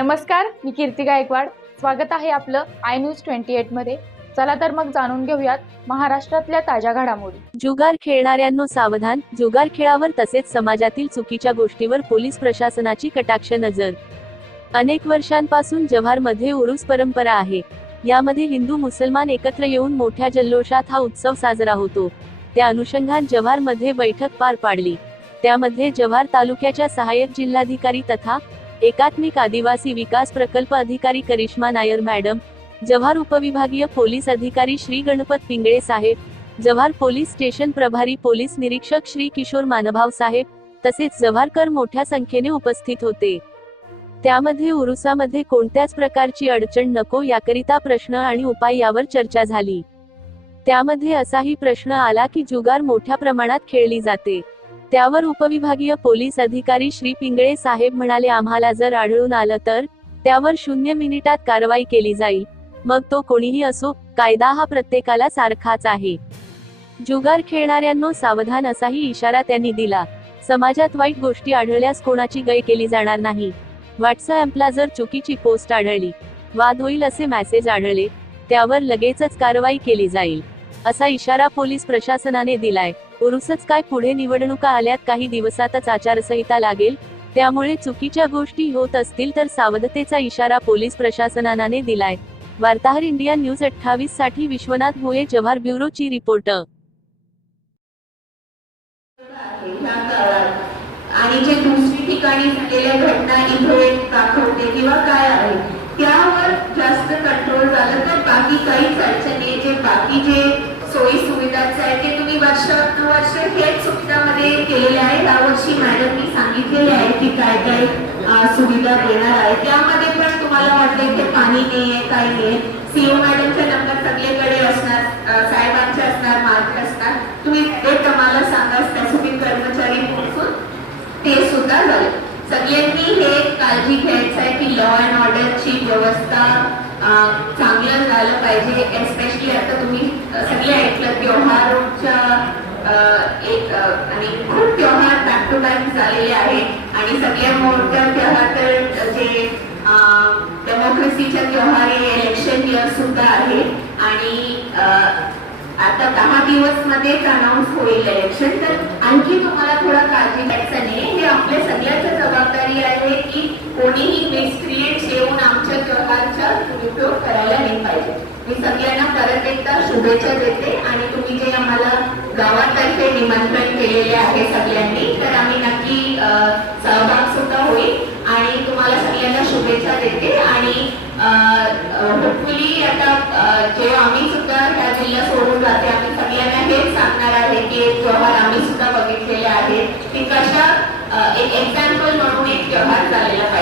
नमस्कार मी कीर्ती गायकवाड. स्वागत आहे आपलं आय न्यूज ट्वेंटी एटमध्ये. चला तर मग जाणून घेऊयात महाराष्ट्रातल्या ताज्या घडामोडी. जुगार खेळणाऱ्यांनो सावधान. जुगार खेळावर तसेच समाजातील चुकीच्या गोष्टीवर पोलीस प्रशासनाची कटाक्ष नजर. अनेक वर्षांपासून जव्हारमध्ये उरुस परंपरा आहे. यामध्ये हिंदू मुसलमान एकत्र येऊन मोठ्या जल्लोषात हा उत्सव साजरा होतो. त्या अनुषंगान जव्हारमध्ये बैठक पार पाडली. त्यामध्ये जव्हार तालुक्याच्या सहाय्यक जिल्हाधिकारी तथा एकात्मिक आदिवासी विकास प्रकल्प अधिकारी करिश्मा नायर मॅडम जव्हार उपविभागीय पोलीस अधिकारी श्री गणपत पिंगळे साहेब जव्हार पोलीस स्टेशन प्रभारी पोलीस निरीक्षक श्री किशोर मानभाव साहेब तसेच जव्हारकर मोठ्या संख्येने उपस्थित होते. त्यामध्ये उरुसामध्ये कोणत्याच प्रकारची अडचण नको याकरिता प्रश्न आणि उपाय यावर चर्चा झाली. त्यामध्ये असाही प्रश्न आला की जुगार मोठ्या प्रमाणात खेळली जाते. त्यावर उपविभागीय पोलीस अधिकारी श्री पिंगळे साहेब म्हणाले आम्हाला जर आढळून आलं तर त्यावर शून्य मिनिटात कारवाई केली जाईल. मग तो कोणीही असो कायदा हा प्रत्येकाला सारखाच आहे. जुगार खेळणाऱ्यांनो सावधान असाही इशारा त्यांनी दिला. समाजात वाईट गोष्टी आढळल्यास कोणाची गय केली जाणार नाही. व्हॉट्सअपला जर चुकीची पोस्ट आढळली वाद होईल असे मेसेज आढळले त्यावर लगेचच कारवाई केली जाईल. असा इशारा पोलीस प्रशासनाने दिलाय. उरुसच काय पुढे निवडणुका आल्यात काही दिवसातच आचारसंहिता लागेल? त्यामुळे चुकीच्या गोष्टी होत असतील तर सावधतेचा इशारा पोलीस प्रशासनाने दिलाय. वार्ताहर इंडिया न्यूज अठ्ठावीससाठी विश्वनाथ भोये जव्हार ब्युरो ची रिपोर्टर आणि जे दुसरी ठिकाणी झालेल्या घटना इथे दाखवते किंवा काय आहे त्यावर जास्त कंट्रोल झालं तर बाकी काहीच अडचणी जे बाकी जे सोयी सुविधांचं आहे ते तुम्ही वर्षानुवर्ष हेच सुविधामध्ये केलेले आहे. यावर्षी मॅडमनी सांगितलेले आहे की काय काय सुविधा देणार आहे. त्यामध्ये पण तुम्हाला वाटतं की पाणी नाही आहे काही नाही सीओ मॅडमचा नंबर सगळीकडे असणार साहेबांचे असणार माझे असणार. तुम्ही ते तुम्हाला सांगा स्पेसिफिक कर्मचारी पोहोचून ते सुद्धा झाले. सगळ्यांनी हे काळजी घ्यायचं आहे की लॉ अँड ऑर्डरची व्यवस्था चांगलं झालं पाहिजे. एस्पेशली आता तुम्ही सगळे ऐकलं त्योहारच्या अं, एक आणि खूप त्योहार बॅक टू बॅक झालेले आहे आणि सगळ्या मोठ्या त्योहार तर जे डेमोक्रेसीच्या त्योहार इलेक्शन इयर सुद्धा आहे. आणि आता दहा दिवस मध्येच अनाऊन्स होईल इलेक्शन तर आणखी तुम्हाला थोडा काळजी घ्यायचं नाही. हे आपल्या सगळ्याची जबाबदारी आहे की कोणीही मिसक्रिएट येऊन आमच्या त्योहारचा दुरुपयोग करायला नाही पाहिजे. मी सगळ्यांना परत एकदा शुभेच्छा देते. निमंत्रण केलेले आहे सगळ्यांनी तर आम्ही नक्की सहभाग सुद्धा होईल आणि तुम्हाला सगळ्यांना शुभेच्छा देते आणि होपफुली आता जेव्हा आम्ही सुद्धा ह्या जिल्हा सोडून जाते आम्ही सगळ्यांना हेच सांगणार आहे की एक व्यवहार आम्ही सुद्धा बघितलेले आहेत की कशा एक एक्झाम्पल म्हणून एक व्यवहार झालेला पाहिजे.